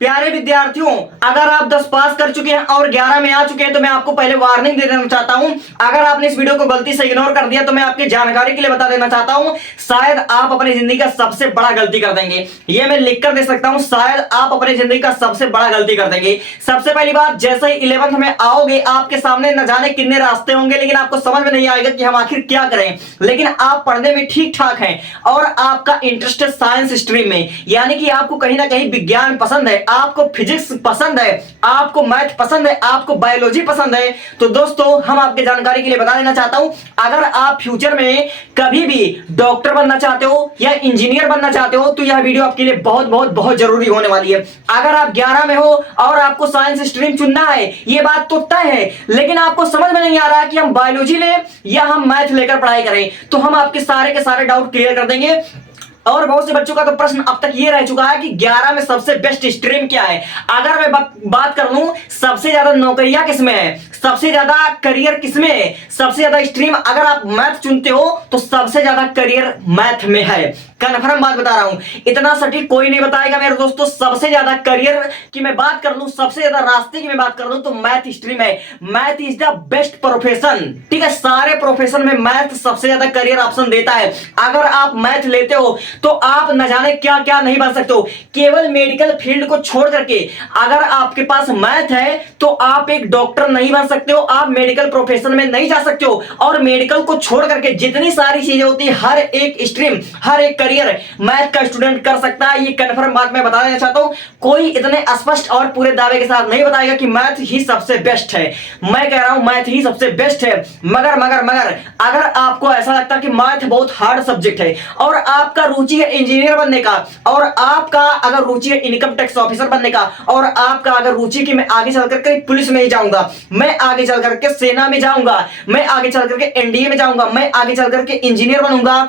प्यारे विद्यार्थियों, अगर आप 10 पास कर चुके हैं और 11 में आ चुके हैं तो मैं आपको पहले वार्निंग दे देना चाहता हूं। अगर आपने इस वीडियो को गलती से इग्नोर कर दिया तो मैं आपकी जानकारी के लिए बता देना चाहता हूं, शायद आप अपनी जिंदगी का सबसे बड़ा गलती कर देंगे। यह मैं लिख कर दे सकता हूं, शायद आप अपनी जिंदगी का सबसे बड़ा गलती कर देंगे। सबसे पहली बात, जैसे ही 11th में आओगे आपके सामने न जाने कितने रास्ते होंगे, लेकिन आपको समझ में नहीं आएगा कि हम आखिर क्या करें। लेकिन आप पढ़ने में ठीक ठाक हैं और आपका इंटरेस्ट है साइंस स्ट्रीम में, यानी कि आपको कहीं ना कहीं विज्ञान पसंद है, आपको फिजिक्स पसंद है, आपको मैथ पसंद है, आपको बायोलॉजी पसंद है। तो दोस्तों, हम आपके जानकारी के लिए बता देना चाहता हूं, अगर आप फ्यूचर में कभी भी डॉक्टर बनना चाहते हो या इंजीनियर बनना चाहते हो तो यह वीडियो आपके लिए बहुत बहुत बहुत जरूरी होने वाली है। अगर आप 11 में हो और आपको साइंस स्ट्रीम चुनना है, यह बात तो तय है, लेकिन आपको समझ में नहीं आ रहा कि हम बायोलॉजी लें या हम मैथ लेकर पढ़ाई करें, तो हम आपके सारे के सारे डाउट क्लियर कर देंगे। और बहुत से बच्चों का तो प्रश्न अब तक ये रह चुका है कि 11 में सबसे बेस्ट स्ट्रीम क्या है। अगर मैं बात कर लूं, सबसे ज्यादा नौकरियां किसमें है, सबसे ज्यादा करियर किसमें है, सबसे ज्यादा स्ट्रीम, अगर आप मैथ चुनते हो तो सबसे ज्यादा करियर मैथ में है। कन्फर्म बात बता रहा हूं, इतना सटीक कोई नहीं बताएगा मेरे दोस्तों। सबसे ज्यादा करियर की मैं बात कर लूं, सबसे ज्यादा रास्ते की मैं बात कर लूं तो मैथ स्ट्रीम है। Math is the best profession, ठीक है। सारे प्रोफेशन में मैथ सबसे ज्यादा करियर ऑप्शन देता है। अगर आप मैथ लेते हो तो आप न जाने क्या क्या नहीं बन सकते हो। केवल मेडिकल फील्ड को छोड़ करके अगर आपके पास मैथ है तो आप एक डॉक्टर नहीं बन सकते हो, आप मेडिकल प्रोफेशन में नहीं जा सकते हो। और मेडिकल को छोड़ करके जितनी सारी चीजें होती है, हर एक स्ट्रीम, हर एक करियर मैथ का स्टूडेंट कर सकता है। ये कन्फर्म बात मैं बता देना चाहता हूं, कोई इतने स्पष्ट और पूरे दावे के साथ नहीं बताएगा कि मैथ ही सबसे बेस्ट है। मैं कह रहा हूं मैथ ही सबसे बेस्ट है। मगर मगर मगर अगर आपको ऐसा लगता है कि मैथ बहुत हार्ड सब्जेक्ट है और आपका रुचि है इंजीनियर बनने का, और आपका अगर रुचि है इनकम टैक्स ऑफिसर बनने का, और आपका अगर रुचि कि मैं आगे चल करके पुलिस में ही जाऊंगा, मैं आगे चल करके सेना में जाऊंगा, मैं आगे चल करके एनडीए में जाऊंगा, मैं आगे चल करके इंजीनियर बनूंगा,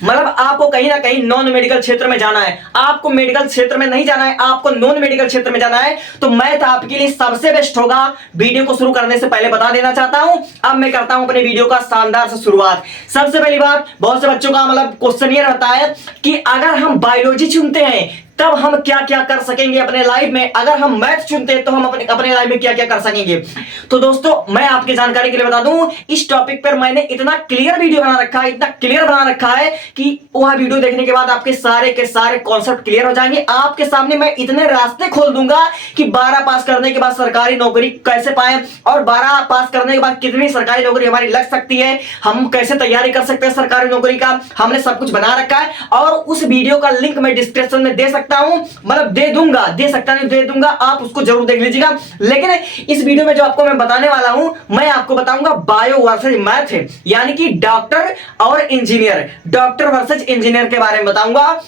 मतलब आपको कहीं ना कहीं नॉन मेडिकल क्षेत्र में जाना है, आपको मेडिकल क्षेत्र में नहीं जाना है, आपको नॉन मेडिकल क्षेत्र में जाना है, तो मैथ आपके लिए सबसे बेस्ट होगा। वीडियो को शुरू करने से पहले बता देना चाहता हूं, अब मैं करता हूं अपने वीडियो का शानदार से शुरुआत। सबसे पहली बात, बहुत से बच्चों का मतलब क्वेश्चन ये रहता है कि अगर हम बायोलॉजी चुनते हैं तब हम क्या क्या कर सकेंगे अपने लाइफ में, अगर हम मैथ चुनते हैं तो हम अपने लाइफ में क्या क्या कर सकेंगे। तो दोस्तों, मैं आपकी जानकारी के लिए बता दूं, इस टॉपिक पर मैंने इतना क्लियर वीडियो बना रखा है, इतना क्लियर बना रखा है कि वह वीडियो देखने के बाद आपके सारे के सारे कॉन्सेप्ट क्लियर हो जाएंगे। आपके सामने मैं इतने रास्ते खोल दूंगा कि 12 पास करने के बाद सरकारी नौकरी कैसे पाए, और 12 पास करने के बाद कितनी सरकारी नौकरी हमारी लग सकती है, हम कैसे तैयारी कर सकते हैं सरकारी नौकरी का, हमने सब कुछ बना रखा है। और उस वीडियो का लिंक मैं डिस्क्रिप्शन में दे सकता हूं, मतलब दे दूंगा, दे सकता नहीं, दे दूंगा, आप उसको जरूर देख लीजिएगा। लेकिन इस वीडियो में जो आपको मैं बताने वाला हूं, मैं आपको बताऊंगा बायो वर्सेस मैथ, यानी कि डॉक्टर और इंजीनियर, डॉक्टर वर्सेस इंजीनियर के बारे में बताऊंगा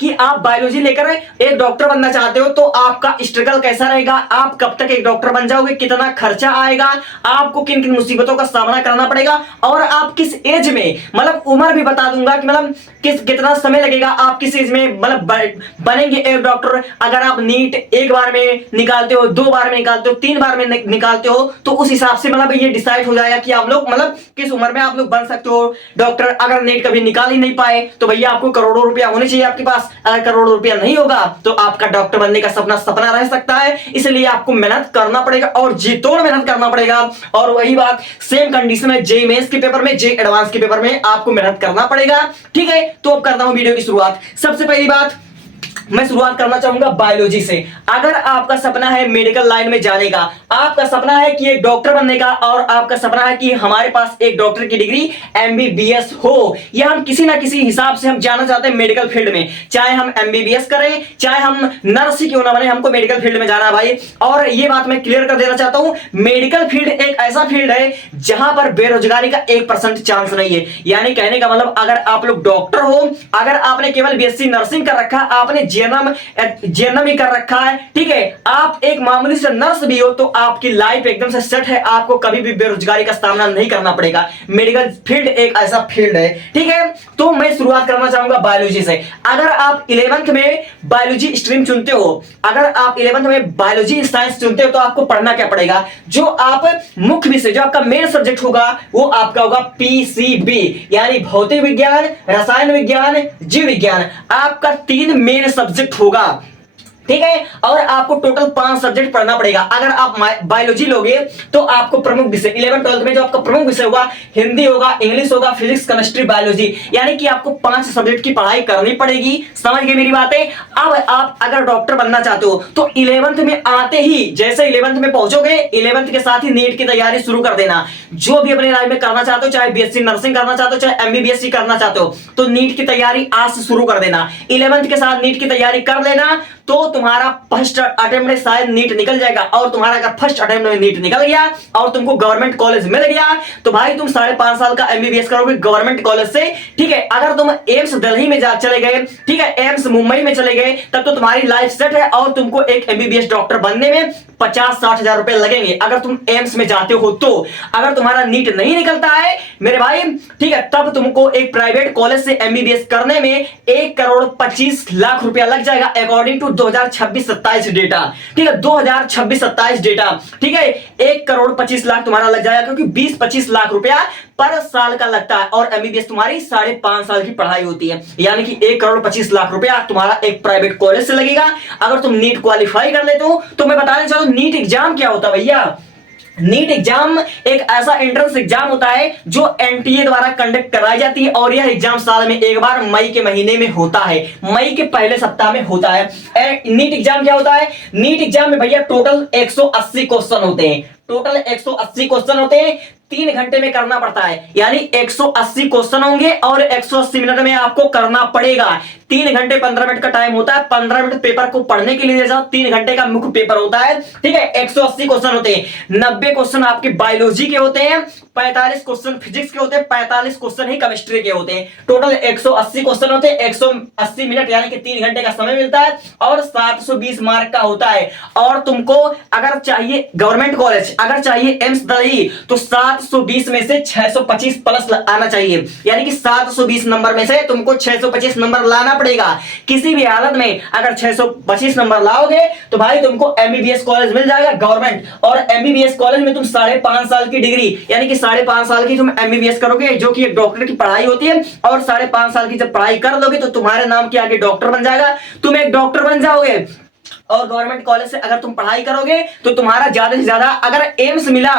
कि आप बायोलॉजी लेकर एक डॉक्टर बनना चाहते हो तो आपका स्ट्रगल कैसा रहेगा, आप कब तक एक डॉक्टर बन जाओगे, कितना खर्चा आएगा, आपको किन किन मुसीबतों का सामना करना पड़ेगा, और आप किस एज में, मतलब उम्र भी बता दूंगा कि मतलब कितना समय लगेगा, आप किस एज में मतलब बनेंगे एक डॉक्टर। अगर आप नीट एक बार में निकालते हो, 2 बार में निकालते हो, 3 बार में निकालते हो, तो उस हिसाब से मतलब ये डिसाइड हो जाएगा कि आप लोग मतलब किस उम्र में आप लोग बन सकते हो डॉक्टर। अगर नीट कभी निकाल ही नहीं पाए तो भैया आपको करोड़ों रुपया होने चाहिए आपके पास, अगर करोड़ों रुपया नहीं होगा तो आपका डॉक्टर बनने का सपना रह सकता है। इसलिए आपको मेहनत करना पड़ेगा और जी तोड़ मेहनत करना पड़ेगा। और वही बात सेम कंडीशन में जे मेंस के पेपर में, जे एडवांस के पेपर में आपको मेहनत करना पड़ेगा, ठीक है। तो अब करता हूं वीडियो की शुरुआत। सबसे पहली बात, मैं शुरुआत करना चाहूंगा बायोलॉजी से। अगर आपका सपना है मेडिकल लाइन में जाने का, आपका सपना है कि एक डॉक्टर बनने का, और आपका सपना है कि हमारे पास एक डॉक्टर की डिग्री एमबीबीएस हो, या हम किसी ना किसी हिसाब से हम जाना चाहते हैं मेडिकल फील्ड में, चाहे हम एमबीबीएस करें, चाहे हम नर्स ही क्यों ना बने, हमको मेडिकल फील्ड में जाना भाई। और ये बात मैं क्लियर कर देना चाहता हूं, मेडिकल फील्ड एक ऐसा फील्ड है जहां पर बेरोजगारी का 1% चांस नहीं है। यानी कहने का मतलब, अगर आप लोग डॉक्टर हो, अगर आपने केवल बीएससी नर्सिंग कर रखा, आपने जीएनएम ही कर रखा है, ठीक है, आप एक मामूली से नर्स भी हो, तो आपकी लाइफ एकदम से सेट है, आपको कभी भी बेरोजगारी का सामना नहीं करना पड़ेगा। मेडिकल फील्ड एक ऐसा फील्ड है, ठीक है। तो मैं शुरुआत करना चाहूंगा बायोलॉजी से। अगर आप 11th में बायोलॉजी स्ट्रीम चुनते हो, अगर आप 11th में बायोलॉजी साइंस चुनते हो, तो आपको पढ़ना क्या पड़ेगा, जो आप मुख्य विषय, जो आपका मेन सब्जेक्ट होगा, वो आपका होगा पीसीबी, यानी भौतिक विज्ञान, रसायन विज्ञान, जीव विज्ञान। आपका 3 मेन सब्जेक्ट होगा। ठीक है। और आपको टोटल 5 सब्जेक्ट पढ़ना पड़ेगा। अगर आप बायोलॉजी लोगे तो आपको प्रमुख विषय 11 12 में जो आपका प्रमुख विषय होगा हिंदी होगा, इंग्लिश होगा, फिजिक्स, केमिस्ट्री, बायोलॉजी, यानी कि आपको 5 सब्जेक्ट की पढ़ाई करनी पड़ेगी। समझ गए मेरी बातें। अब आप अगर डॉक्टर बनना चाहते हो तो 11th में आते ही, जैसे 11th में पहुंचोगे 11th के साथ ही नीट की तैयारी शुरू कर देना। जो भी अपने लाइफ में करना चाहते हो, चाहे बीएससी नर्सिंग करना चाहते हो, चाहे एमबीबीएस करना चाहते हो, तो नीट की तैयारी आज से शुरू कर देना। 11th के साथ नीट की तैयारी कर लेना तो तुम्हारा फर्स्ट अटेम्प्ट में शायद नीट निकल जाएगा। और तुम्हारा अगर फर्स्ट अटेम्प्ट में नीट निकल गया और तुमको गवर्नमेंट कॉलेज मिल गया तो भाई तुम 5.5 साल का एमबीबीएस करोगे गवर्नमेंट कॉलेज से। ठीक है। अगर तुम एम्स दिल्ली में जा चले गए, ठीक है, एम्स मुंबई में चले गए, तब तो तुम्हारी लाइफ सेट है और तुमको एक एमबीबीएस डॉक्टर बनने में 50-60 हजार रुपए लगेंगे अगर तुम एम्स में जाते हो तो। अगर तुम्हारा नीट नहीं निकलता है मेरे भाई, ठीक है, तब तुमको एक प्राइवेट कॉलेज से एमबीबीएस करने में 1,25,00,000 रुपया लग जाएगा अकॉर्डिंग टू 2026-27 डेटा। ठीक है, 2026-27 डेटा। ठीक है, 1,25,00,000 तुम्हारा लग जाएगा क्योंकि 20-25 लाख रुपया पर साल का लगता है और एमबीबीएस तुम्हारी 5.5 साल की पढ़ाई होती है, यानी कि 1,25,00,000 रुपया तुम्हारा एक प्राइवेट कॉलेज से लगेगा अगर तुम नीट क्वालिफाई कर लेते हो। तो मैं बताना चाहता हूं नीट एग्जाम क्या होता है भैया। नीट एग्जाम एक ऐसा एंट्रेंस एग्जाम होता है जो एनटीए द्वारा कंडक्ट कराई जाती है और यह एग्जाम साल में एक बार मई के महीने में होता है, मई के पहले सप्ताह में होता है। नीट एग्जाम क्या होता है? नीट एग्जाम में भैया टोटल 180 क्वेश्चन होते हैं, टोटल 180 क्वेश्चन होते हैं, 3 घंटे में करना पड़ता है, यानी 180 क्वेश्चन होंगे और 180 मिनट में आपको करना पड़ेगा। 3 घंटे 15 मिनट का टाइम होता है, 15 मिनट पेपर को पढ़ने के लिए जाओ, 3 घंटे का मुख्य पेपर होता है। ठीक है, 180 क्वेश्चन होते हैं, 90 क्वेश्चन आपके बायोलॉजी के होते हैं, 45 क्वेश्चन फिजिक्स के होते हैं, 45 क्वेश्चन ही केमिस्ट्री के होते हैं। टोटल 180 क्वेश्चन होते हैं, 180 मिनट यानी कि 3 घंटे का समय मिलता है और 720 मार्क का होता है। और तुमको अगर चाहिए गवर्नमेंट कॉलेज, अगर चाहिए एम्स दिल्ली तो 720 में से 625 प्लस आना चाहिए, यानी कि 720 नंबर में से तुमको 625 नंबर लाना पड़ेगा। किसी भी हालत में अगर 625 नंबर लाओगे तो भाई तुमको एमबीबीएस कॉलेज मिल जाएगा गवर्नमेंट, और एमबीबीएस कॉलेज में तुम 5.5 साल की डिग्री यानी कि 5.5 साल की तुम एमबीबीएस करोगे जो कि एक डॉक्टर की पढ़ाई होती है, और 5.5 साल की जब पढ़ाई कर लोगे तो तुम्हारे नाम के आगे डॉक्टर बन जाएगा, तुम एक डॉक्टर बन जाओगे। और गवर्नमेंट कॉलेज से अगर तुम पढ़ाई करोगे तो तुम्हारा ज्यादा से ज्यादा अगर एम्स मिला,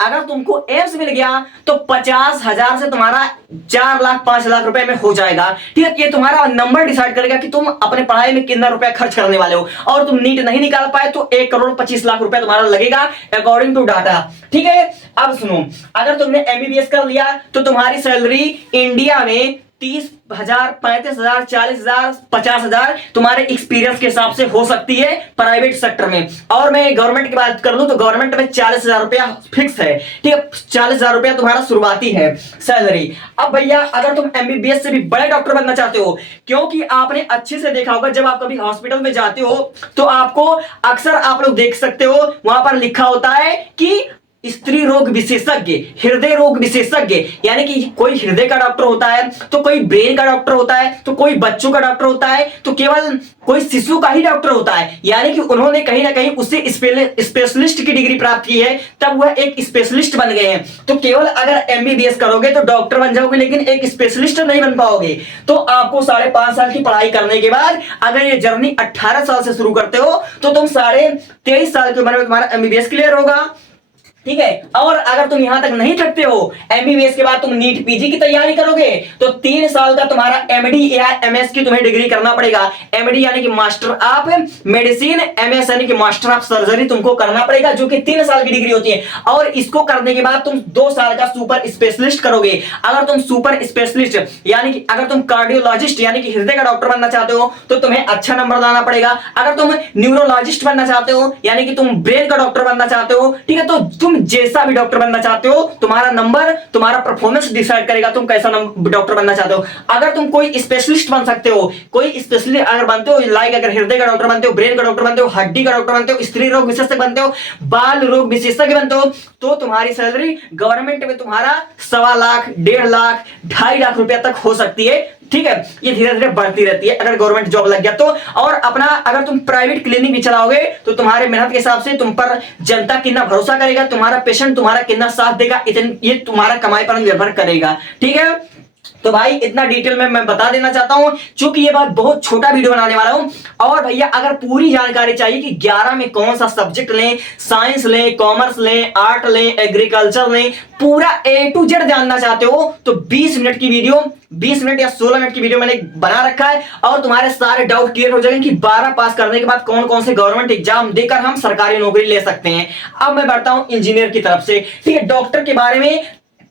अगर तुमको एम्स मिल गया तो 50,000 से तुम्हारा 4 लाख 5 लाख रुपए में हो जाएगा। ठीक है, ये तुम्हारा नंबर डिसाइड करेगा कि तुम अपने पढ़ाई में कितना रुपया खर्च करने वाले हो। और तुम नीट नहीं निकाल पाए तो 1,25,00,000 रुपया तुम्हारा लगेगा अकॉर्डिंग टू डाटा। ठीक है, अब सुनो, अगर तुमने एमबीबीएस कर लिया तो तुम्हारी सैलरी इंडिया में 30,000, 35,000, 40,000, 50,000 तुम्हारे एक्सपीरियंस के हिसाब से हो सकती है प्राइवेट सेक्टर में। और मैं गवर्नमेंट की बात कर लूं तो गवर्नमेंट में 40,000 रुपया फिक्स है। ठीक है, 40,000 रुपया तुम्हारा शुरुआती है सैलरी। अब भैया अगर तुम एमबीबीएस से भी बड़े डॉक्टर बनना चाहते हो, क्योंकि आपने अच्छे से देखा होगा जब आप कभी हॉस्पिटल में जाते हो तो आपको अक्सर आप लोग देख सकते हो वहां पर लिखा होता है कि स्त्री रोग विशेषज्ञ, हृदय रोग विशेषज्ञ, यानी कि कोई हृदय का डॉक्टर होता है तो कोई ब्रेन का डॉक्टर होता है तो कोई बच्चों का डॉक्टर होता है तो केवल कोई शिशु का ही डॉक्टर होता है, यानी कि उन्होंने कहीं ना कहीं उससे स्पेशलिस्ट की डिग्री प्राप्त की है तब वह एक स्पेशलिस्ट बन गए हैं। तो केवल अगर एमबीबीएस करोगे तो डॉक्टर बन जाओगे लेकिन एक स्पेशलिस्ट नहीं बन पाओगे। तो आपको 5.5 साल की पढ़ाई करने के बाद अगर ये जर्नी 18 साल से शुरू करते हो तो तुम 23.5 साल की उम्र में तुम्हारा एमबीबीएस क्लियर होगा। ठीक है, और अगर तुम यहां तक नहीं थकते हो, एमबीबीएस के बाद तुम नीट पीजी की तैयारी करोगे तो 3 साल का तुम्हारा एमडी या एमएस की तुम्हें डिग्री करना पड़ेगा। एमडी यानी कि मास्टर ऑफ मेडिसिन, एमएस यानी कि मास्टर ऑफ सर्जरी तुमको करना पड़ेगा जो कि 3 साल की डिग्री होती है। और इसको करने के बाद तुम 2 साल का सुपर स्पेशलिस्ट करोगे। अगर तुम सुपर स्पेशलिस्ट यानी कि अगर तुम कार्डियोलॉजिस्ट यानी कि हृदय का डॉक्टर बनना चाहते हो तो तुम्हें अच्छा नंबर लाना पड़ेगा। अगर तुम न्यूरोलॉजिस्ट बनना चाहते हो यानी कि तुम ब्रेन का डॉक्टर बनना चाहते हो, ठीक है, तो तुम जैसा भी डॉक्टर बनना चाहते हो तुम्हारा नंबर, तुम्हारा परफॉर्मेंस डिसाइड करेगा तुम कैसा डॉक्टर बनना चाहते हो। अगर तुम कोई स्पेशलिस्ट बन सकते हो, कोई स्पेशलिस्ट अगर बनते हो, लाइक अगर हृदय का डॉक्टर बनते हो, ब्रेन का डॉक्टर बनते हो, हड्डी का डॉक्टर बनते हो, स्त्री रोग विशेषज्ञ बनते हो, बाल रोग विशेषज्ञ बनते हो, तो तुम्हारी सैलरी गवर्नमेंट में तुम्हारा 1.25 लाख, 1.5 लाख, 2.5 लाख रुपया तक हो सकती है। ठीक है, ये धीरे धीरे बढ़ती रहती है अगर गवर्नमेंट जॉब लग गया तो। और अपना अगर तुम प्राइवेट क्लिनिक भी चलाओगे तो तुम्हारे मेहनत के हिसाब से तुम पर जनता कितना भरोसा करेगा, तुम्हारा पेशेंट तुम्हारा कितना साथ देगा, ये तुम्हारा कमाई पर निर्भर करेगा। ठीक है, तो भाई इतना डिटेल में मैं बता देना चाहता हूं, क्योंकि ये बात बहुत छोटा वीडियो बनाने वाला हूं। और भैया अगर पूरी जानकारी चाहिए कि 11 में कौन सा सब्जेक्ट लें, साइंस लें, कॉमर्स लें, आर्ट लें, एग्रीकल्चर लें, पूरा ए टू जेड जानना चाहते हो तो 20 मिनट की वीडियो, 20 मिनट या 16 मिनट की वीडियो मैंने बना रखा है, और तुम्हारे सारे डाउट क्लियर हो जाएंगे कि 12 पास करने के बाद कौन कौन से गवर्नमेंट एग्जाम देकर हम सरकारी नौकरी ले सकते हैं। अब मैं बढ़ता हूं इंजीनियर की तरफ से। ठीक है, डॉक्टर के बारे में,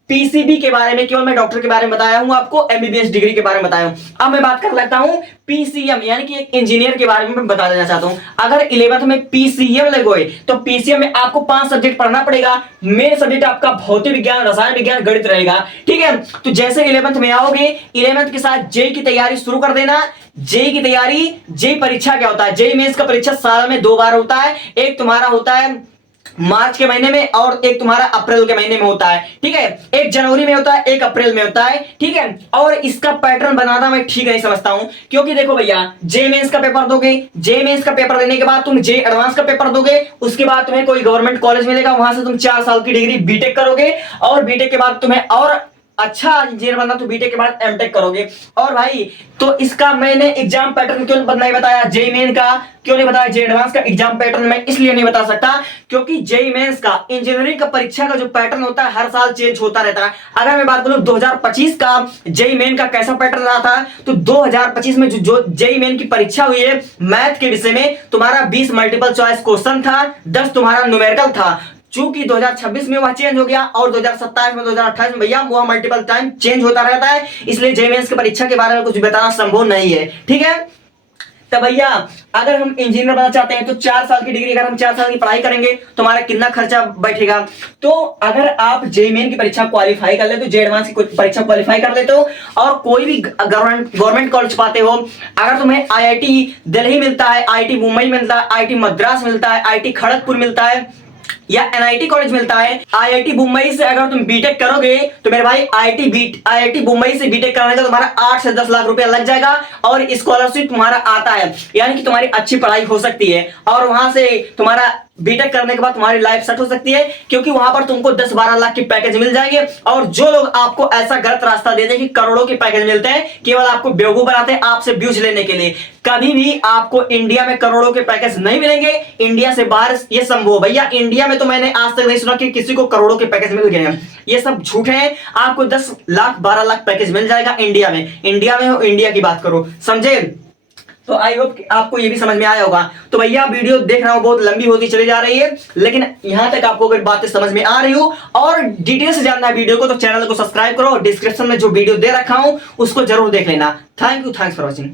पीसीबी के बारे में, केवल मैं डॉक्टर के बारे में बताया हूं आपको, एमबीबीएस डिग्री के बारे में बताया हूं। अब मैं बात कर लेता हूं पीसीएम, यानी कि एक इंजीनियर के बारे में मैं बता देना चाहता हूं। अगर 11th में पीसीएम लगोए तो पीसीएम में आपको 5 सब्जेक्ट पढ़ना पड़ेगा। मेन सब्जेक्ट आपका भौतिक विज्ञान, रसायन विज्ञान, गणित रहेगा। ठीक है, तो जैसे 11th में आओगे, 11th के साथ जेई की तैयारी शुरू कर देना। जेई की तैयारी, जेई परीक्षा क्या होता है, जेई मेंस का परीक्षा साल में 2 बार होता है। एक तुम्हारा होता है मार्च के महीने में और एक तुम्हारा अप्रैल के महीने में होता है। ठीक है, एक जनवरी में होता है, एक अप्रैल में होता है। ठीक है, और इसका पैटर्न बनाना मैं ठीक नहीं समझता हूं, क्योंकि देखो भैया, जे मेंस का पेपर दोगे, जे मेंस का पेपर देने के बाद तुम जे एडवांस का पेपर दोगे, उसके बाद तुम्हें कोई गवर्नमेंट कॉलेज मिलेगा, वहां से तुम 4 साल की डिग्री बीटेक करोगे, और बीटेक के बाद तुम्हें और अच्छा इंजीनियर बनना तो बीटेक के बाद एमटेक करोगे। और भाई तो इसका मैंने एग्जाम पैटर्न क्यों नहीं बताया, जेई मेन का क्यों नहीं बताया, जे एडवांस का एग्जाम पैटर्न मैं इसलिए नहीं बता सकता क्योंकि जेई मेंस का, इंजीनियरिंग का परीक्षा का जो पैटर्न होता है हर साल चेंज होता रहता है। अगर मैं बात करूं 2025 का जेई मेन का कैसा पैटर्न रहा था, तो 2025 में जो जेई मेन की परीक्षा हुई है, मैथ के विषय में तुम्हारा 20 मल्टीपल चॉइस क्वेश्चन था, 10 तुम्हारा न्यूमेरिकल था। चूंकि 2026 में वह चेंज हो गया और 2027 में, 2028 में भैया वह मल्टीपल टाइम चेंज होता रहता है, इसलिए जेई मेंस की परीक्षा के बारे में कुछ बताना संभव नहीं है। ठीक है, तो भैया अगर हम इंजीनियर बनना चाहते हैं तो 4 साल की डिग्री, अगर हम 4 साल की पढ़ाई करेंगे तो हमारा कितना खर्चा बैठेगा। तो अगर आप जेई मेन की परीक्षा क्वालिफाई कर लेते हो, जे एडवांस की परीक्षा क्वालिफाई कर लेते हो, और कोई भी गवर्नमेंट कॉलेज पाते हो, अगर तुम्हें आईआईटी दिल्ली मिलता है, आईआईटी मुंबई मिलता है, आईआईटी मद्रास मिलता है, आईआईटी खड़गपुर मिलता है, या एनआईटी कॉलेज मिलता है, आईआईटी मुंबई से अगर तुम बीटेक करोगे तो मेरे भाई आईआईटी मुंबई से बीटेक करने का तुम्हारा 8 से 10 लाख रुपया लग जाएगा, और स्कॉलरशिप तुम्हारा आता है, यानी कि तुम्हारी अच्छी पढ़ाई हो सकती है, और वहां से तुम्हारा बीटेक करने के बाद तुम्हारी लाइफ सेट हो सकती है, क्योंकि वहां पर तुमको 10-12 लाख के पैकेज मिल जाएंगे। और जो लोग आपको ऐसा गलत रास्ता देते हैं कि करोड़ों के पैकेज मिलते हैं, केवल आपको बेवकूफ बनाते हैं आपसे व्यूज लेने के लिए, कभी भी आपको इंडिया में करोड़ों के पैकेज नहीं मिलेंगे। इंडिया से बाहर ये संभव भैया, इंडिया में तो मैंने आज तक नहीं सुना कि किसी को करोड़ों के पैकेज मिल गए हैं, ये सब झूठ है। आपको 10 लाख 12 लाख पैकेज मिल जाएगा इंडिया में, इंडिया में हो, इंडिया की बात करो, समझे। तो आई होप आपको ये भी समझ में आया होगा। तो भैया वीडियो देख रहा हूं बहुत लंबी होती चली जा रही है, लेकिन यहां तक आपको अगर बातें समझ में आ रही हो और डिटेल से जानना है वीडियो को, तो चैनल को सब्सक्राइब करो, डिस्क्रिप्शन में जो वीडियो दे रखा हूं उसको जरूर देख लेना। Thank you, thanks for watching.